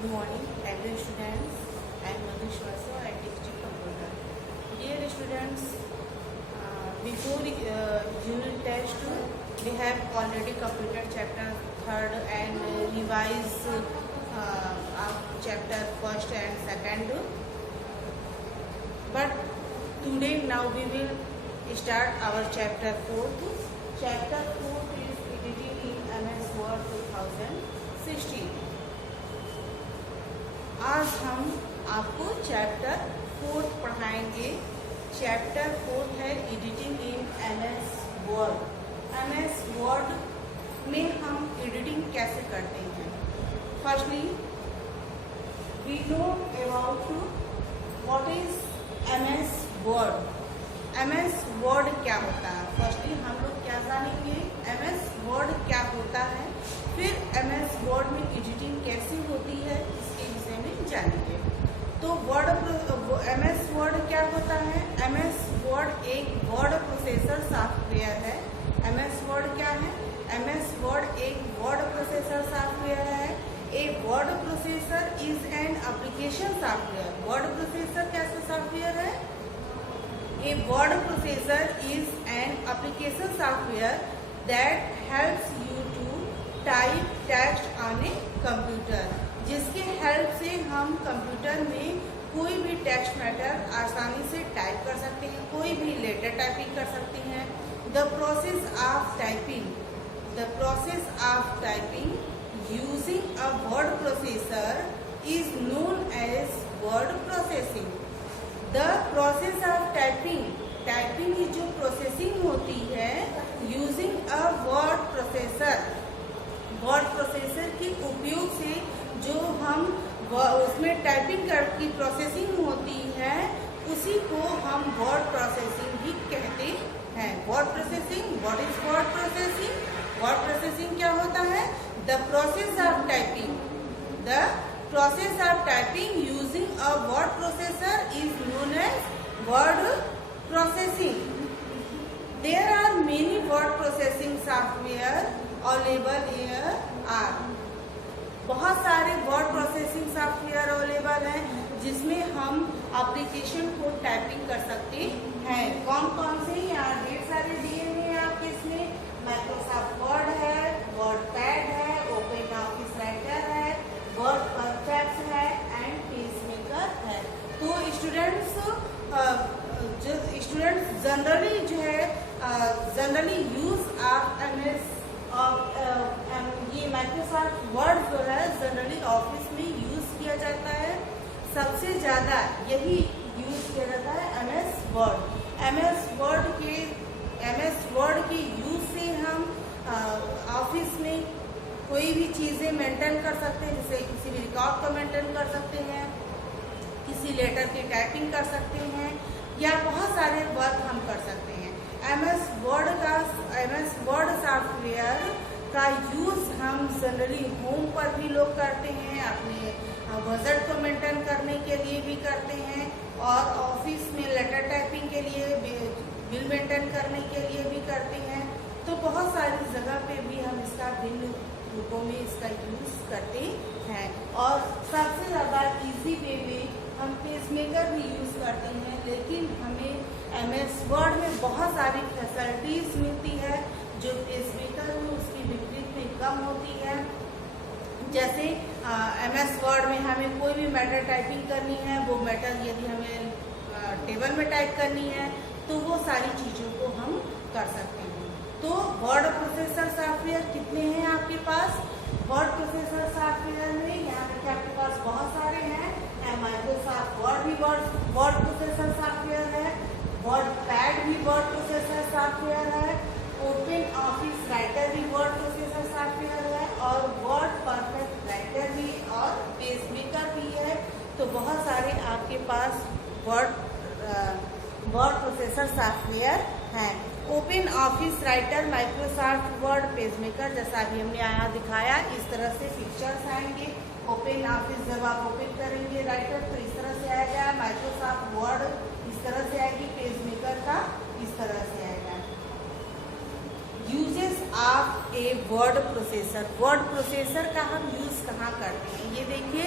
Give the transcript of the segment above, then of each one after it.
Good morning, every students. I am Madhu Shwaso at District Computer. Dear students, before unit test, we have already completed chapter 3rd and revised chapter 1st and 2nd. But today now we will start our chapter 4th. Chapter 4th is editing in MS Word 2016. आज हम आपको chapter 4 पढ़ाएंगे। Chapter 4 है editing in MS Word. MS Word में हम editing कैसे करते हैं। Firstly we know about what is MS Word. MS Word क्या होता है। फर्स्टली हम लोग क्या जानेंगे, MS वर्ड क्या होता है, फिर MS वर्ड में एडिटिंग कैसे होती है इसके विषय में जानेंगे। तो MS वर्ड क्या होता है। MS वर्ड एक वर्ड प्रोसेसर सॉफ्टवेयर है। MS वर्ड क्या है। MS वर्ड एक वर्ड प्रोसेसर सॉफ्टवेयर है। A word processor is an application software. Word processor कैसा सॉफ्टवेयर है। A word processor is an application software that helps you to type text on a computer, जिसके help से हम computer में कोई भी text matter आसानी से टाइप कर सकते हैं, कोई भी लेटर टाइपिंग कर सकते हैं। The process of typing using a word processor is known as word processing. The process of typing की जो प्रोसेसिंग होती है यूजिंग अ वर्ड प्रोसेसर के उपयोग से जो हम उसमें टाइपिंग की प्रोसेसिंग होती है उसी को हम वर्ड प्रोसेसिंग भी कहते हैं। Word processing, what is word processing. Word processing क्या होता है। The process of typing using a word processor is known as word processing. There are many word processing software available are. बहुत सारे word processing software available हैं जिसमें हम application को typing कर सकते हैं। कौन कौन से, यहाँ ढेर सारे दिए हुए हैं आपके। इसमें माइक्रोसॉफ्ट वर्ड है, वर्ड पैड है, ओपन ऑफिस राइटर है, वर्ड परफेक्ट है एंड पेजमेकर है। तो स्टूडेंट्स जनरली जो है जनरली यूज ऑफ MS ये माइक्रोसॉफ्ट वर्ड जो है जनरली ऑफिस में यूज किया जाता है। सबसे ज़्यादा यही यूज किया जाता है MS वर्ड। MS वर्ड के यूज से हम ऑफिस में कोई भी चीज़ें मेंटेन कर सकते हैं, जैसे किसी भी रिकॉर्ड को मेंटेन कर सकते हैं, किसी लेटर की टाइपिंग कर सकते हैं या बहुत सारे वर्क हम कर सकते हैं। MS वर्ड सॉफ्टवेयर का यूज़ हम जनरली होम पर भी लोग करते हैं, अपने बजट को मेंटेन करने के लिए भी करते हैं और ऑफिस में लेटर टाइपिंग के लिए, बिल मेंटेन करने के लिए भी करते हैं। तो बहुत सारी जगह पे भी हम इसका भिन्न रूपों में इसका यूज करते हैं और सबसे ज़्यादा इजी वे में हम पेजमेकर भी यूज करते हैं। लेकिन हमें MS वर्ड में बहुत सारी फैसिलिटीज मिलती है जो पेजमेकर में उसकी विपरीत में कम होती है। जैसे MS वर्ड में हमें कोई भी मैटर टाइपिंग करनी है, वो मैटर यदि हमें टेबल में टाइप करनी है तो वो सारी चीज़ों को हम कर सकते हैं। तो वर्ड प्रोसेसर सॉफ्टवेयर कितने हैं आपके पास। वर्ड प्रोसेसर सॉफ्टवेयर में यहाँ देखिए आपके पास बहुत सारे हैं। माइक्रोसॉफ्ट वर्ड भी वर्ड प्रोसेसर सॉफ्टवेयर है, वर्ड पैड भी वर्ड प्रोसेसर सॉफ्टवेयर है, ओपन ऑफिस राइटर भी वर्ड प्रोसेसर सॉफ्टवेयर है और वर्ड परफेक्ट राइटर भी और पेजमेकर भी है। तो बहुत सारे आपके पास वर्ड प्रोसेसर सॉफ्टवेयर हैं। Open office writer, Microsoft word, PageMaker, जैसा अभी हमने यहाँ दिखाया इस तरह से पिक्चर्स आएंगे। ओपन ऑफिस जब आप ओपन करेंगे राइटर तो इस तरह से आएगा, माइक्रोसॉफ्ट वर्ड इस तरह से आएगी, पेजमेकर का इस तरह से आएगा। Uses of a word processor. Word processor का हम यूज कहाँ करते हैं, ये देखिए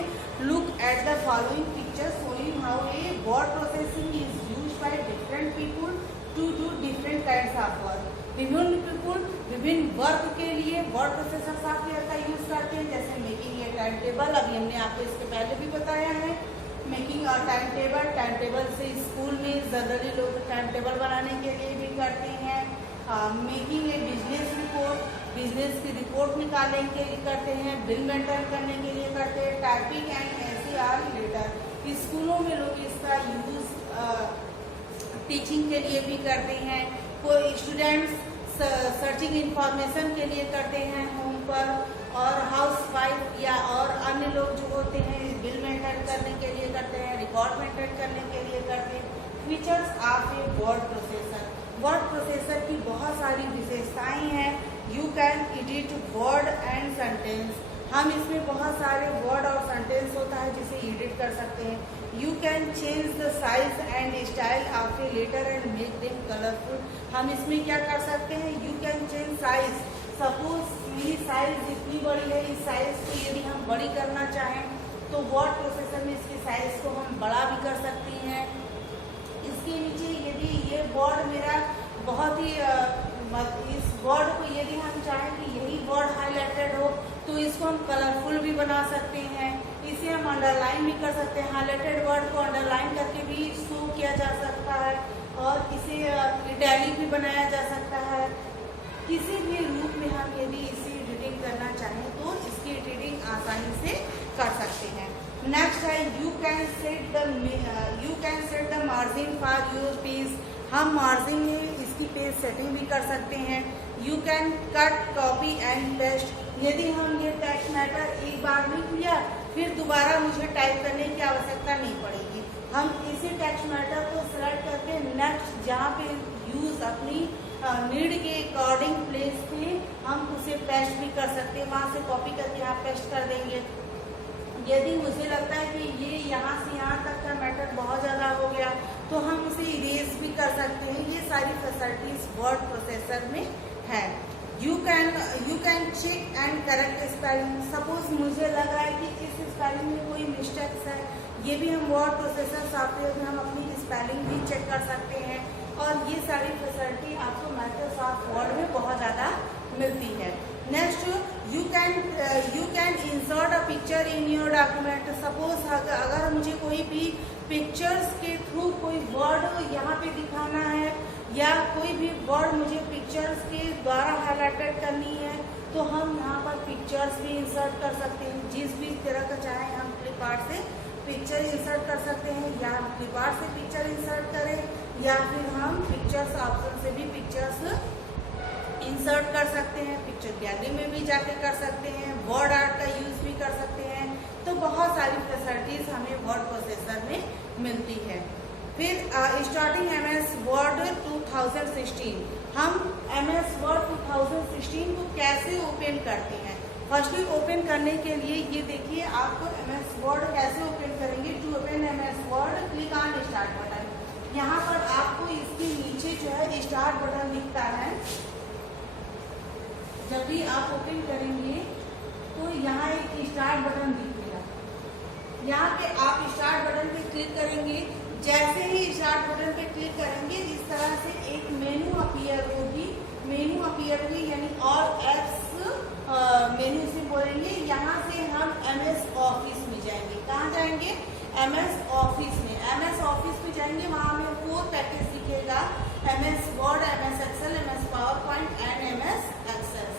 that the following picture showing how a word processing is used by different people to do different kinds of work. विभिन्न पीपुल विभिन्न वर्क के लिए वर्ड प्रोसेसर सॉफ्टवेयर का यूज करते हैं, जैसे मेकिंग ए टाइम टेबल, अभी हमने आपको इसके पहले भी बताया है। मेकिंग अ टाइम टेबल से स्कूल में जनरली लोग टाइम टेबल बनाने के लिए भी करते हैं। Making a business report, business की रिपोर्ट निकालने के लिए करते हैं। बिल मेंटेन करने के लिए करते हैं। टाइपिंग एंड एसईआर लेटर, स्कूलों में लोग इसका यूज टीचिंग के लिए भी करते हैं। कोई स्टूडेंट्स सर्चिंग इंफॉर्मेशन के लिए करते हैं होम पर, और हाउसवाइफ या और अन्य लोग जो होते हैं बिल मेंटेन करने के लिए करते हैं, रिकॉर्ड मेंटेन करने के लिए करते हैं। Features of a word processor, word processor की बहुत सारी विशेषताएं हैं। You can edit word and sentence, हम इसमें बहुत सारे वर्ड और सेंटेंस होता है जिसे एडिट कर सकते हैं। You can change the size and style of a letter and make them colourful, हम इसमें क्या कर सकते हैं, you can change size, suppose मेरी साइज इतनी बड़ी है, इस साइज को यदि हम बड़ी करना चाहें तो वर्ड प्रोसेसर में इसकी साइज को हम बड़ा भी कर सकते हैं। इसके नीचे यदि ये वर्ड मेरा बहुत ही इस वर्ड को यदि हम चाहें कि यही वर्ड हाईलाइटेड हो तो इसको हम कलरफुल भी बना सकते हैं। इसे हम अंडरलाइन भी कर सकते हैं, हाईलाइटेड वर्ड को अंडरलाइन करके भी शो किया जा सकता है, और इसे इटैलिक भी बनाया जा सकता है। किसी भी रूप में हम यदि इसे एडिटिंग करना चाहें तो इसकी एडिटिंग आसानी से कर सकते हैं। नेक्स्ट है you can set the margin for your page, हम मार्जिन में इसकी पेज सेटिंग भी कर सकते हैं। You can cut copy and paste, यदि हम ये टेक्स्ट मैटर एक बार लिख लिया फिर दोबारा मुझे टाइप करने की आवश्यकता नहीं पड़ेगी, हम इसी टेक्स्ट मैटर को सेलेक्ट करके नेक्स्ट जहाँ पे यूज अपनी नीड के अकॉर्डिंग प्लेस पे हम उसे पेस्ट भी कर सकते हैं, वहाँ से कॉपी करके यहाँ पेस्ट कर देंगे। यदि मुझे लगता है कि ये यहाँ से यहाँ तक का मैटर बहुत ज़्यादा हो गया तो हम उसे इरेज भी कर सकते हैं। ये सारी फैसिलिटीज वर्ड प्रोसेसर में है। You can check and correct spelling, suppose मुझे लग रहा है कि इस स्पेलिंग में कोई मिस्टेक्स है, ये भी हम वर्ड प्रोसेसर सॉफ्टवेयर में हम अपनी स्पेलिंग भी चेक कर सकते हैं, और ये सारी फैसिलिटी आपको माइक्रोसॉफ्ट वर्ड में बहुत ज़्यादा मिलती है। Next you can insert a picture in your document, suppose अगर मुझे कोई भी पिक्चर्स के थ्रू कोई वर्ड यहाँ पे दिखाना है या कोई भी वर्ड मुझे पिक्चर्स के द्वारा हाईलाइटेड करनी है तो हम यहाँ पर पिक्चर्स भी इंसर्ट कर सकते हैं। जिस भी तरह का चाहे हम फ्लिपकार्ट से पिक्चर इंसर्ट कर सकते हैं, या हम फ्लिपकार्ट से पिक्चर इंसर्ट करें या फिर हम पिक्चर्स ऑप्शन से भी पिक्चर्स इंसर्ट कर सकते हैं। पिक्चर गैलरी में भी जाके कर सकते हैं, वर्ड आर्ट का यूज भी कर सकते हैं। तो बहुत सारी फैसिलिटीज हमें वर्ड प्रोसेसर में मिलती है। फिर स्टार्टिंग MS वर्ड 2016, हम MS वर्ड 2016 को कैसे ओपन करते हैं। फर्स्टली ओपन करने के लिए ये देखिए आपको MS वर्ड कैसे ओपन करेंगे। To open MS Word click on start button, यहाँ पर आपको इसके नीचे जो है स्टार्ट बटन दिखता है। जब भी आप ओपन करेंगे तो यहाँ एक स्टार्ट बटन दिखेगा, यहाँ पे आप स्टार्ट बटन पे क्लिक करेंगे। जैसे ही स्टार्ट बटन पे क्लिक करेंगे इस तरह से एक मेनू अपीयर होगी, यानी ऑल एप्स मेनू से बोलेंगे। यहाँ से हम MS ऑफिस में जाएंगे। कहाँ जाएंगे? MS ऑफिस में। MS ऑफिस में जाएंगे, वहाँ हमें 4 पैकेज दिखेगा, MS Word, MS Excel, MS PowerPoint and MS Excel.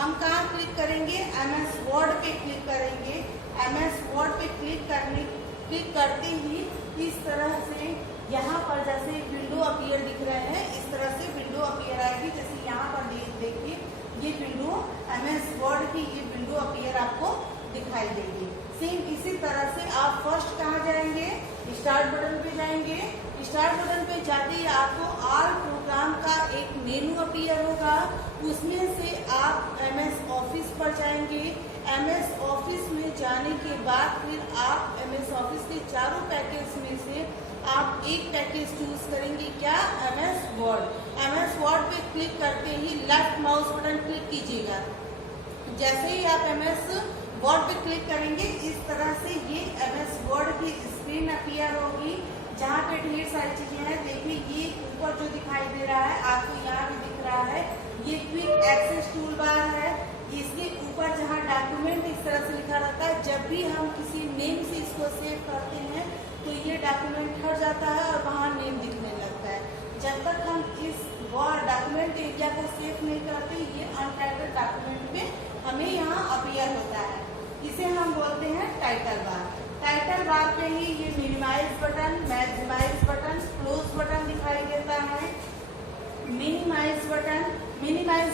हम कहाँ क्लिक करेंगे? MS वर्ड पे क्लिक करेंगे। MS वर्ड पे क्लिक करते ही इस तरह से यहाँ पर जैसे विंडो अपीयर दिख रहे हैं, इस तरह से विंडो अपीयर आएगी। जैसे यहाँ पर देखिए ये विंडो MS वर्ड की ये विंडो अपीयर आपको दिखाई देगी। सेम इसी तरह से आप फर्स्ट कहाँ जाएंगे? स्टार्ट बटन पे जाएंगे। स्टार्ट बटन पे जाते ही आपको ऑल प्रोग्राम का एक मेनू अपीयर होगा, उसमें से आप MS ऑफिस पर जाएंगे। MS ऑफिस में जाने के बाद फिर आप MS ऑफिस के चारों पैकेज में से आप एक पैकेज चूज करेंगे। क्या? MS Word. MS वर्ड पे क्लिक करते ही लेफ्ट माउस बटन क्लिक कीजिएगा। जैसे ही आप MS वर्ड पे क्लिक करेंगे इस तरह से ये MS वर्ड की स्क्रीन अपीयर होगी जहाँ पे ढेर सारी चीजें हैं। देखिए ये ऊपर जो दिखाई दे रहा है आपको यहाँ भी दिख रहा है, ये क्विक एक्सेस टूल बार है। इसके ऊपर जहाँ डॉक्यूमेंट इस तरह से लिखा रहता है, जब भी हम किसी नेम से इसको सेव करते हैं तो ये डॉक्यूमेंट हट जाता है और वहाँ नेम दिखने लगता है। जब तक हम इस डॉक्यूमेंट एरिया को सेव नहीं करते, ये अनटाइटल्ड डॉक्यूमेंट में हमें यहाँ अपीयर होता है। इसे हम बोलते हैं टाइटल बार। टाइटल बार पे ही ये minimise button, maximise button, close button दिखाई देता है। मिनिमाइज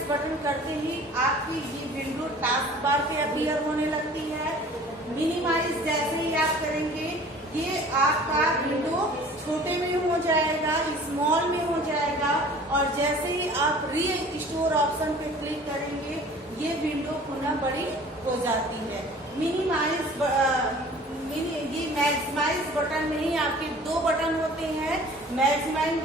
बटन करते ही आपकी ये विंडो टास्क बार पे अपीयर होने लगती है। मिनिमाइज जैसे ही आप करेंगे ये आपका विंडो छोटे में हो जाएगा, स्मॉल में हो जाएगा, और जैसे ही आप रीस्टोर ऑप्शन पे क्लिक करेंगे ये विंडो पुनः बड़ी हो जाती है। ये मैक्सिमाइज बटन में ही आपके दो बटन होते हैं, मैक्सिमाइज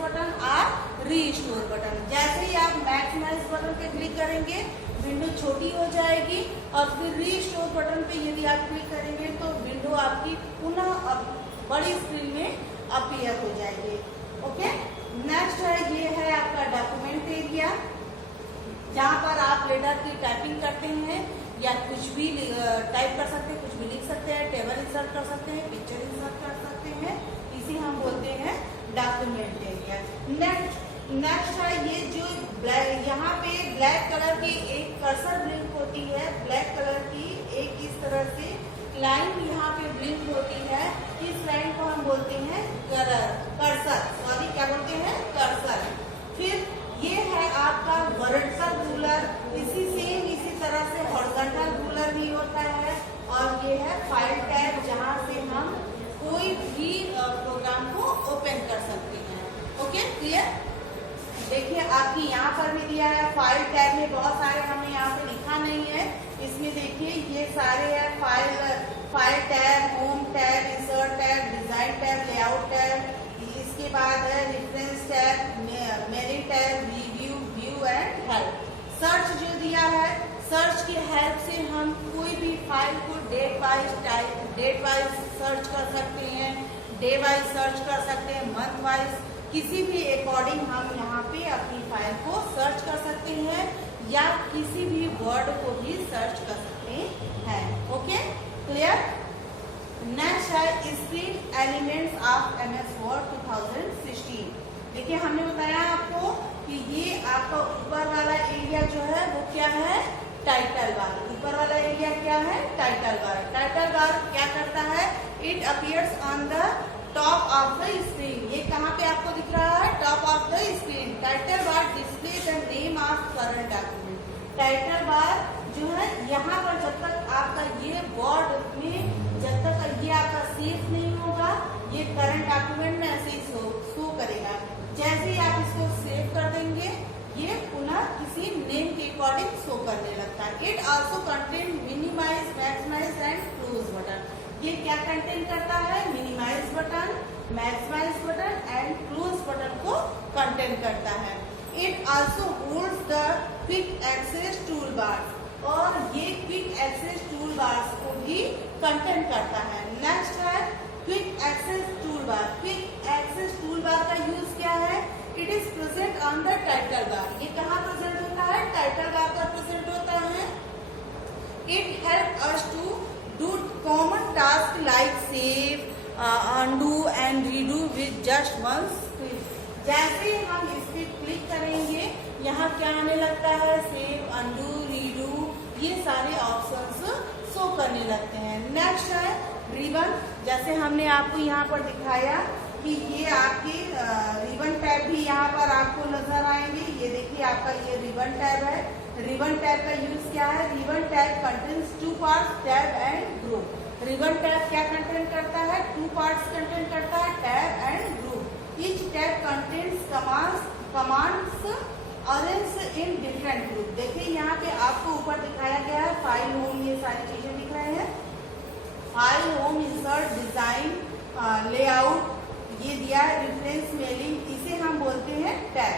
बटन और रीस्टोर बटन। जैसे ही आप मैक्सिमाइज बटन पे क्लिक करेंगे विंडो छोटी हो जाएगी, और फिर रीस्टोर बटन पे यदि आप क्लिक करेंगे तो विंडो आपकी पुनः बड़ी स्क्रीन में अपीयर हो जाएगी। ओके, नेक्स्ट है ये है आपका डॉक्यूमेंट एरिया, जहाँ पर आप लेटर की टाइपिंग करते हैं या कुछ भी टाइप कर सकते हैं, कुछ भी लिख सकते हैं, टेबल इंसर्ट कर सकते हैं, पिक्चर इंसर्ट कर सकते हैं। इसे हम बोलते हैं डॉक्यूमेंट एरिया। नेक्स्ट है ये जो यहाँ पे ब्लैक कलर की एक कर्सर ब्लिंक होती है, ब्लैक कलर की एक इस तरह से लाइन यहाँ पे ब्लिंक होती है। इस लाइन को हम बोलते हैं कर्सर, सॉरी क्या बोलते हैं, कर्सर। फिर ये है आपका वर्टिकल रूलर, इसी तरह से हॉरिजॉन्टल रूलर भी होता है। और ये है फाइल टैब, जहाँ से हम कोई भी प्रोग्राम को ओपन कर सकते हैं। Okay, clear? देखिए आपकी यहाँ पर भी दिया है फाइल टैब में बहुत सारे, हमने यहाँ पे लिखा नहीं है। इसमें देखिए ये सारे है file tab, home tab, insert tab, design tab, layout tab. इसके बाद है रेफरेंस टैब, मेरी tab, review, view and help. Search जो दिया है, सर्च की हेल्प से हम कोई भी फाइल को डेट वाइज सर्च कर सकते हैं, डे वाइज सर्च कर सकते हैं, मंथ वाइज, किसी भी अकॉर्डिंग हम यहाँ पे अपनी फाइल को सर्च कर सकते हैं, या किसी भी वर्ड को भी सर्च कर सकते हैं। Okay, clear? नेक्स्ट है screen elements of MS Word 2016। देखिए हमने बताया आपको कि ये आपका ऊपर वाला एरिया जो है वो क्या है, टाइटल बार। ऊपर वाला एरिया क्या है, टाइटल बार। टाइटल बार क्या करता है, it appears on the top of the screen. ये कहाँ पे आपको दिख रहा है, top of the screen. Title bar display the name of current document. Title bar जो है यहाँ पर जब तक आपका ये वर्ड में जब तक ये आपका सेव नहीं होगा, ये करंट डॉक्यूमेंट में ऐसे ही शो करेगा। जैसे ही आप इसको सेव कर देंगे ये पुनः किसी नेम के अकॉर्डिंग शो करने लगता है। It also contain minimise, maximise and close button. ये क्या कंटेन करता है, minimise button, maximise button and close button को कंटेन करता है। It also holds the quick access tool bar, और ये क्विक एक्सेस टूल बार्स को भी कंटेन करता है। नेक्स्ट है quick access tool bar. Quick access tool bar का यूज क्या है, it is present on the title bar. ये कहाँ प्रेजेंट होता है, टाइटल बार पर प्रेजेंट होता है। It help us to do common task like save, undo and redo with just once click. जैसे हम इस पे क्लिक करेंगे यहाँ क्या आने लगता है, सेव, अनडू, रीडू, ये सारे ऑप्शंस शो करने लगते हैं। नेक्स्ट है रिबन। जैसे हमने आपको यहाँ पर दिखाया कि ये आपके रिबन टैब भी यहाँ पर आपको नजर आएंगे। ये देखिए आपका ये रिबन टैब है। रिबन टैब का यूज क्या है, ribbon tab contains 2 parts, tab and group. Ribbon tab क्या कंटेंट करता है, 2 पार्ट्स कंटेंट करता है, tab and group. Each tab contains commands arrange in different group. देखिए यहाँ पे आपको ऊपर दिखाया गया है फाइल, होम, ये सारी चीजें दिख रहे हैं। File, home, insert, design, layout, ये दिया है, रेफरेंस, मेलिंग। इसे हम बोलते हैं टैग।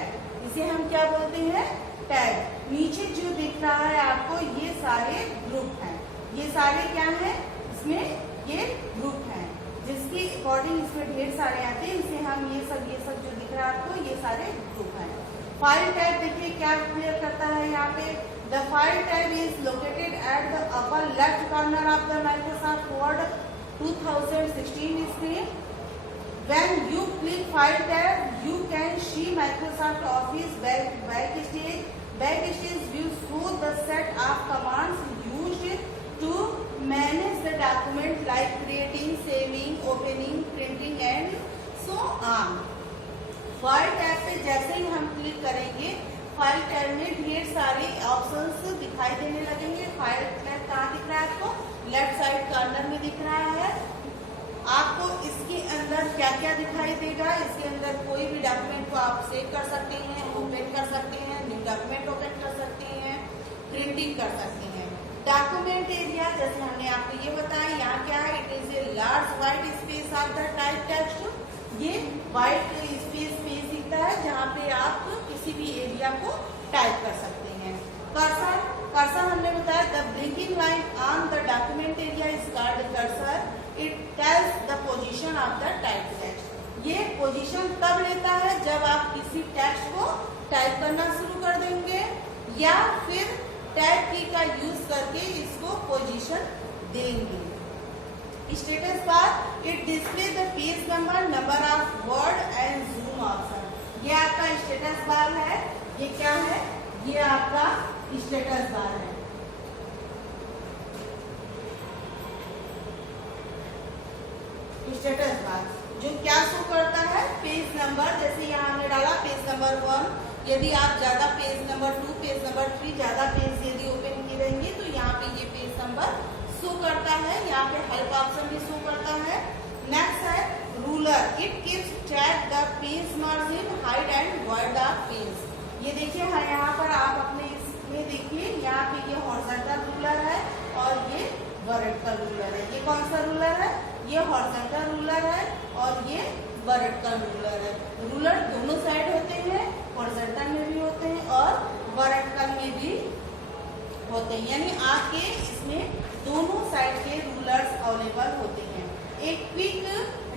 इसे हम क्या बोलते हैं, टैग। नीचे जो दिख रहा है आपको ये सारे ग्रुप हैं। ये सारे क्या हैं, इसमें ये ग्रुप हैं, जिसके अकॉर्डिंग इसमें ढेर सारे आते हैं। इसे हम ये सब जो दिख रहा है आपको, ये सारे ग्रुप हैं। फाइल टाइप देखिए क्या क्लियर करता है यहाँ पे। The file type is located at the upper left corner of the Microsoft word 2016 screen. When you click File tab, you can see Microsoft Office Backstage. Backstage view show the set of commands used to manage the document like creating, saving, opening, printing and so on. File tab पे जैसे ही हम click करेंगे, file tab में ढेर सारे options दिखाई देने लगेंगे। फाइल टैब कहाँ दिख रहा है आपको? लेफ्ट साइड कॉर्नर में दिख रहा है। आपको इसके अंदर क्या क्या दिखाई देगा? इसके अंदर कोई भी डॉक्यूमेंट को आप सेव कर सकते हैं, ओपन कर सकते हैं, न्यू डॉक्यूमेंट ओपन कर सकते हैं, प्रिंटिंग कर सकते हैं। डॉक्यूमेंट एरिया जैसे हमने आपको ये बताया, यहाँ क्या है? It is a large white space of the type text. ये व्हाइट स्पेस दिखता है जहाँ पे आप किसी भी एरिया को टाइप कर सकते हैं। कर्सर हमने बताया the blinking line on the document area is called cursor. It tells the position of the type text. ये पोजीशन तब लेता है जब आप किसी टेक्स्ट को टाइप करना शुरू कर देंगे या फिर टैब की का यूज करके इसको पोजीशन देंगे। Status bar it display the page number of word and zoom option. ये आपका स्टेटस बार है। ये क्या है? ये आपका स्टेटस बार है। स्टेटस बार जो क्या शो करता है? Page number. जैसे यहाँ हमने डाला पेज नंबर 1। यदि आप ज्यादा पेज नंबर 2, पेज नंबर 3 ज्यादा पेज यदि ओपन करेंगे तो यहाँ पे ये पेज नंबर शो करता है। यहाँ पे हेल्प ऑप्शन भी शो करता है। नेक्स्ट है ruler. It keeps track the page margin, height and word of page. ये देखिए यहाँ पर आप अपने इसमें देखिए, यहाँ पे ये हॉरिजॉन्टल रूलर है और ये वर्टिकल रूलर है। ये कौन सा रूलर है? ये हॉरिजॉन्टल रूलर है और ये वर्टिकल रूलर है। रूलर दोनों साइड होते हैं, हॉरिजॉन्टल में भी होते हैं और वर्टिकल में भी होते हैं, यानी आपके इसमें दोनों साइड के रूलर्स अवेलेबल होते हैं। एक quick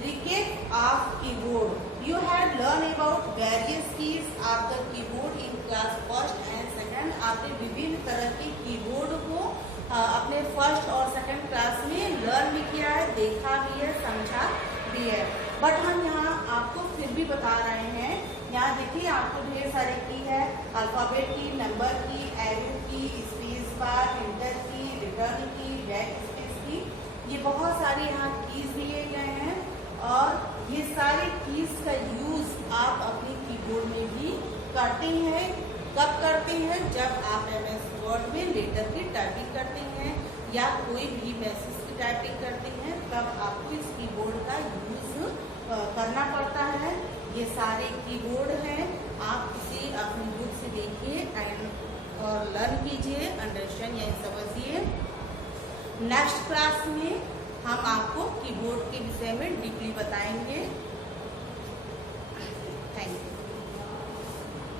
recap of keyboard. You have learn about various keys of the keyboard in class first and second. आपने विभिन्न तरह के कीबोर्ड को अपने फर्स्ट और सेकंड क्लास में लर्न भी किया है, देखा भी है, समझा भी है। बट हम यहाँ आपको फिर भी बता रहे हैं। यहाँ देखिए आपको ढेर सारे की है, अल्फाबेट की, नंबर की, एरो की, स्पेस बार, इंटर की, रिटर्न की, बैक स्पेस की, ये बहुत सारे यहाँ कीज दिए गए हैं और ये सारे कीज का यूज आप अपने कीबोर्ड में भी करते हैं। कब करते हैं? जब आप MS वर्ड में लेटर की टाइपिंग करते हैं या कोई भी मैसेज की टाइपिंग करते हैं, तब आपको इस कीबोर्ड का यूज करना पड़ता है। ये सारे कीबोर्ड हैं, आप इसे अपनी बुक से देखिए एंड और लर्न कीजिए, अंडरस्टैंड यानी समझिए। नेक्स्ट क्लास में हम आपको कीबोर्ड के विषय में डीपली बताएंगे।